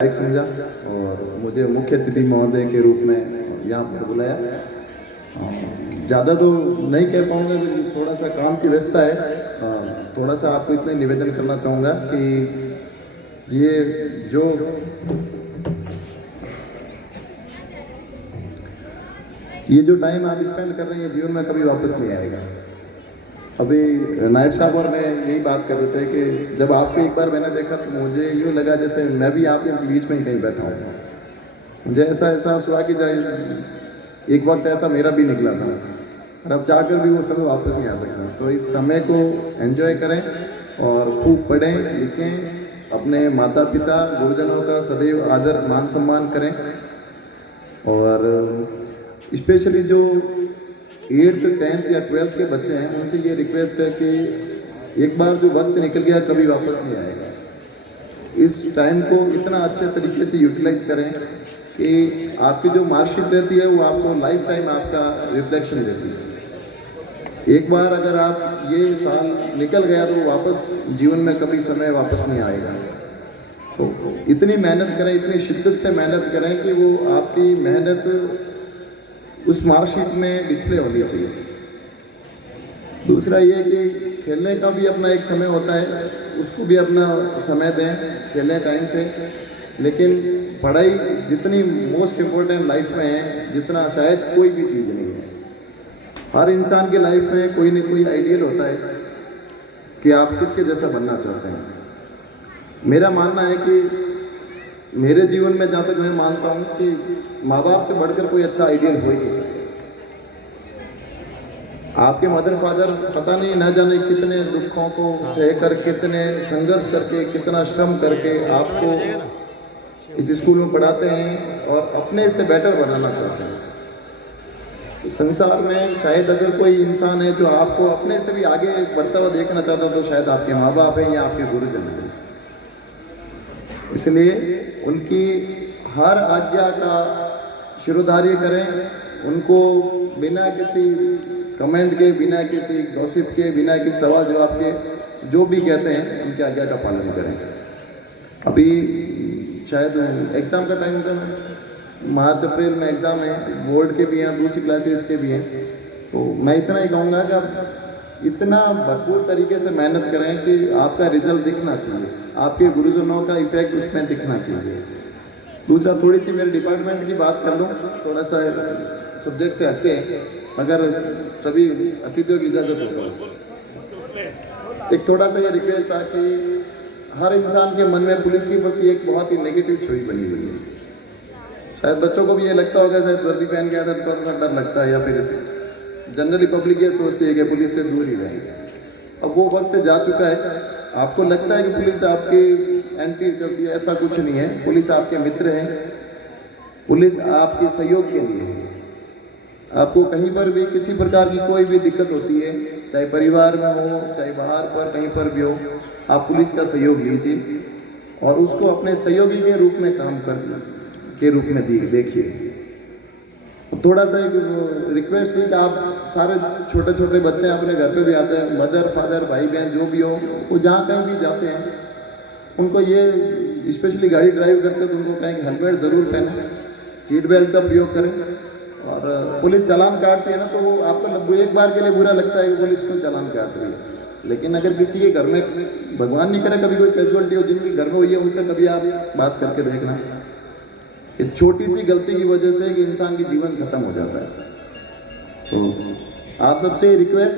लायक समझा और मुझे मुख्य अतिथि महोदय के रूप में यहाँ पर बुलाया। ज़्यादा तो नहीं कह पाऊँगा क्योंकि थोड़ा सा काम की व्यस्तता है। थोड़ा सा आपको इतना निवेदन करना चाहूँगा कि ये जो टाइम आप स्पेंड कर रहे हैं जीवन में कभी वापस नहीं आएगा। अभी नायब साहब और मैं यही बात कर रहे थे कि जब आपको एक बार मैंने देखा तो मुझे यूँ लगा जैसे मैं भी आपके बीच में ही कहीं बैठा हूँ। मुझे ऐसा एहसास हुआ कि एक वक्त ऐसा मेरा भी निकला था और अब चाहकर भी वो समय वापस नहीं आ सकता। तो इस समय को एंजॉय करें और खूब पढ़ें लिखें, अपने माता पिता गुरुजनों का सदैव आदर मान सम्मान करें। और स्पेशली जो 8th 10th या 12th के बच्चे हैं उनसे ये रिक्वेस्ट है कि एक बार जो वक्त निकल गया कभी वापस नहीं आएगा। इस टाइम को इतना अच्छे तरीके से यूटिलाइज करें कि आपकी जो मार्कशीट रहती है वो आपको लाइफ टाइम आपका रिफ्लेक्शन देती है। एक बार अगर आप ये साल निकल गया तो वापस जीवन में कभी समय वापस नहीं आएगा। तो इतनी मेहनत करें, इतनी शिद्दत से मेहनत करें कि वो आपकी मेहनत उस मार्कशीट में डिस्प्ले होनी चाहिए। दूसरा ये कि खेलने का भी अपना एक समय होता है, उसको भी अपना समय दें, खेलें टाइम से। लेकिन पढ़ाई जितनी मोस्ट इम्पोर्टेंट लाइफ में है जितना शायद कोई भी चीज़ नहीं है। हर इंसान की लाइफ में कोई न कोई आइडियल होता है कि आप किसके जैसा बनना चाहते हैं। मेरा मानना है कि मेरे जीवन में जहाँ तक मैं मानता हूँ कि माँ बाप से बढ़कर कोई अच्छा आइडियल हो ही नहीं सकता। आपके मदर फादर पता नहीं न जाने कितने दुखों को सहकर, कितने संघर्ष करके, कितना श्रम करके आपको इस स्कूल में पढ़ाते हैं और अपने से बेटर बनाना चाहते हैं। संसार में शायद अगर कोई इंसान है जो आपको अपने से भी आगे बढ़ता हुआ देखना चाहता है तो शायद आपके माँ बाप हैं या आपके गुरुजन हैं। इसलिए उनकी हर आज्ञा का शिरोधार्य करें, उनको बिना किसी कमेंट के, बिना किसी गॉसिप के, बिना किसी सवाल जवाब के जो भी कहते हैं उनकी आज्ञा का पालन करें। अभी शायद एग्ज़ाम का टाइम होगा, मार्च अप्रैल में एग्ज़ाम है, बोर्ड के भी हैं, दूसरी क्लासेस के भी हैं। तो मैं इतना ही कहूँगा कि आप इतना भरपूर तरीके से मेहनत करें कि आपका रिजल्ट दिखना चाहिए, आपके गुरुजनों का इफेक्ट उसमें दिखना चाहिए। दूसरा, थोड़ी सी मेरे डिपार्टमेंट की बात कर लूँ, थोड़ा सा सब्जेक्ट से हटके, अगर सभी अतिथियों की इजाज़त हो। एक थोड़ा सा ये रिक्वेस्ट था कि हर इंसान के मन में पुलिस के प्रति एक बहुत ही नेगेटिव छवि बनी हुई है। शायद बच्चों को भी ये लगता होगा, शायद वर्दी पहन के आया तो थोड़ा डर लगता है, या फिर जनरली पब्लिक ये सोचती है कि पुलिस से दूर ही रहें। अब वो वक्त जा चुका है। आपको लगता है कि पुलिस आपकी एंटी करती है, ऐसा कुछ नहीं है। पुलिस आपके मित्र हैं, पुलिस आपके सहयोग के लिए है। आपको कहीं पर भी किसी प्रकार की कोई भी दिक्कत होती है, चाहे परिवार में हो, चाहे बाहर पर कहीं पर भी हो, आप पुलिस का सहयोग लीजिए और उसको अपने सहयोगी के रूप में काम के रूप में देखिए। थोड़ा सा एक रिक्वेस्ट थी कि आप सारे छोटे छोटे बच्चे अपने घर पे भी आते हैं, मदर फादर भाई बहन जो भी हो, वो जहाँ कहीं भी जाते हैं उनको ये स्पेशली गाड़ी ड्राइव करते हैं तो उनको कहें कि हेलमेट ज़रूर पहनें, सीट बेल्ट का प्रयोग करें। और पुलिस चालान काटती है ना तो वो आपको एक बार के लिए बुरा लगता है कि पुलिस को चालान काट रही है, लेकिन अगर किसी के घर में भगवान नहीं करे कभी कोई कैजुअलिटी हो जिनके घर में हुई है, उनसे कभी आप बात करके देखना कि छोटी सी गलती की वजह से कि इंसान की जीवन खत्म हो जाता है। तो आप सबसे रिक्वेस्ट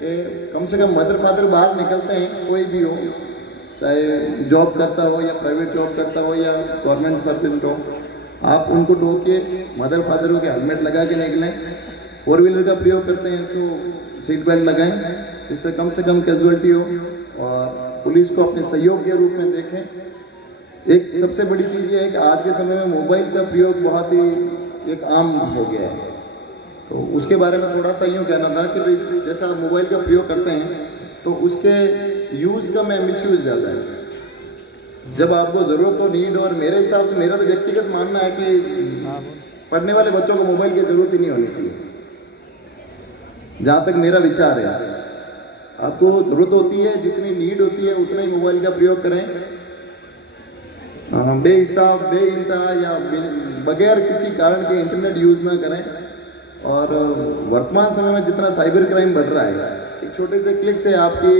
कि कम से कम मदर फादर बाहर निकलते हैं, कोई भी हो, चाहे जॉब करता हो या प्राइवेट जॉब करता हो या गवर्नमेंट सर्वेंट हो, आप उनको टोके मदर फादर के हेलमेट लगा के निकलें। 4 व्हीलर का प्रयोग करते हैं तो सीट बेल्ट लगाएं, जिससे कम से कम कैजुअलिटी हो। और पुलिस को अपने सहयोग के रूप में देखें। एक सबसे बड़ी चीज़ ये है कि आज के समय में मोबाइल का प्रयोग बहुत ही एक आम हो गया है, तो उसके बारे में थोड़ा सा यूँ कहना था कि जैसा आप मोबाइल का प्रयोग करते हैं तो उसके यूज़ कम है, मिसयूज़ ज़्यादा है। जब आपको ज़रूरत हो, नीड, और मेरे हिसाब से, मेरा तो व्यक्तिगत मानना है कि पढ़ने वाले बच्चों को मोबाइल की ज़रूरत ही नहीं होनी चाहिए, जहाँ तक मेरा विचार है। आपको ज़रूरत होती है, जितनी नीड होती है उतना ही मोबाइल का प्रयोग करें। बेहिसाब बेइंतहा या बगैर किसी कारण के इंटरनेट यूज़ ना करें। और वर्तमान समय में जितना साइबर क्राइम बढ़ रहा है, एक छोटे से क्लिक से आपकी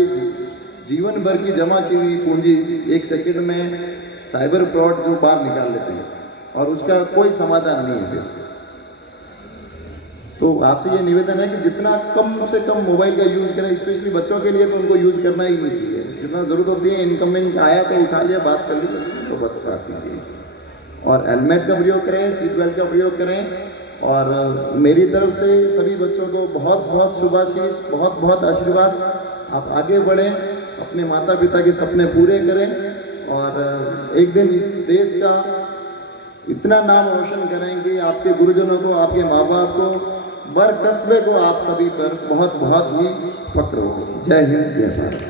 जीवन भर की जमा की हुई पूंजी एक सेकंड में साइबर फ्रॉड जो बाहर निकाल लेते हैं और उसका कोई समाधान नहीं है फिर। तो आपसे ये निवेदन है कि जितना कम से कम मोबाइल का यूज़ करें, स्पेशली बच्चों के लिए तो उनको यूज़ करना ही नहीं चाहिए। जितना ज़रूरत होती है, इनकमिंग आया तो उठा लिया, बात कर ली, तो बस बात कीजिए। और हेलमेट का प्रयोग करें, सीट बेल्ट का प्रयोग करें। और मेरी तरफ से सभी बच्चों को बहुत बहुत शुभाशीष, बहुत बहुत आशीर्वाद। आप आगे बढ़ें, अपने माता पिता के सपने पूरे करें और एक दिन इस देश का इतना नाम रोशन करें कि आपके गुरुजनों को, आपके माँ बाप को, बर कस्बे को, आप सभी पर बहुत बहुत ही फक्र हो। जय हिंद, जय भारत।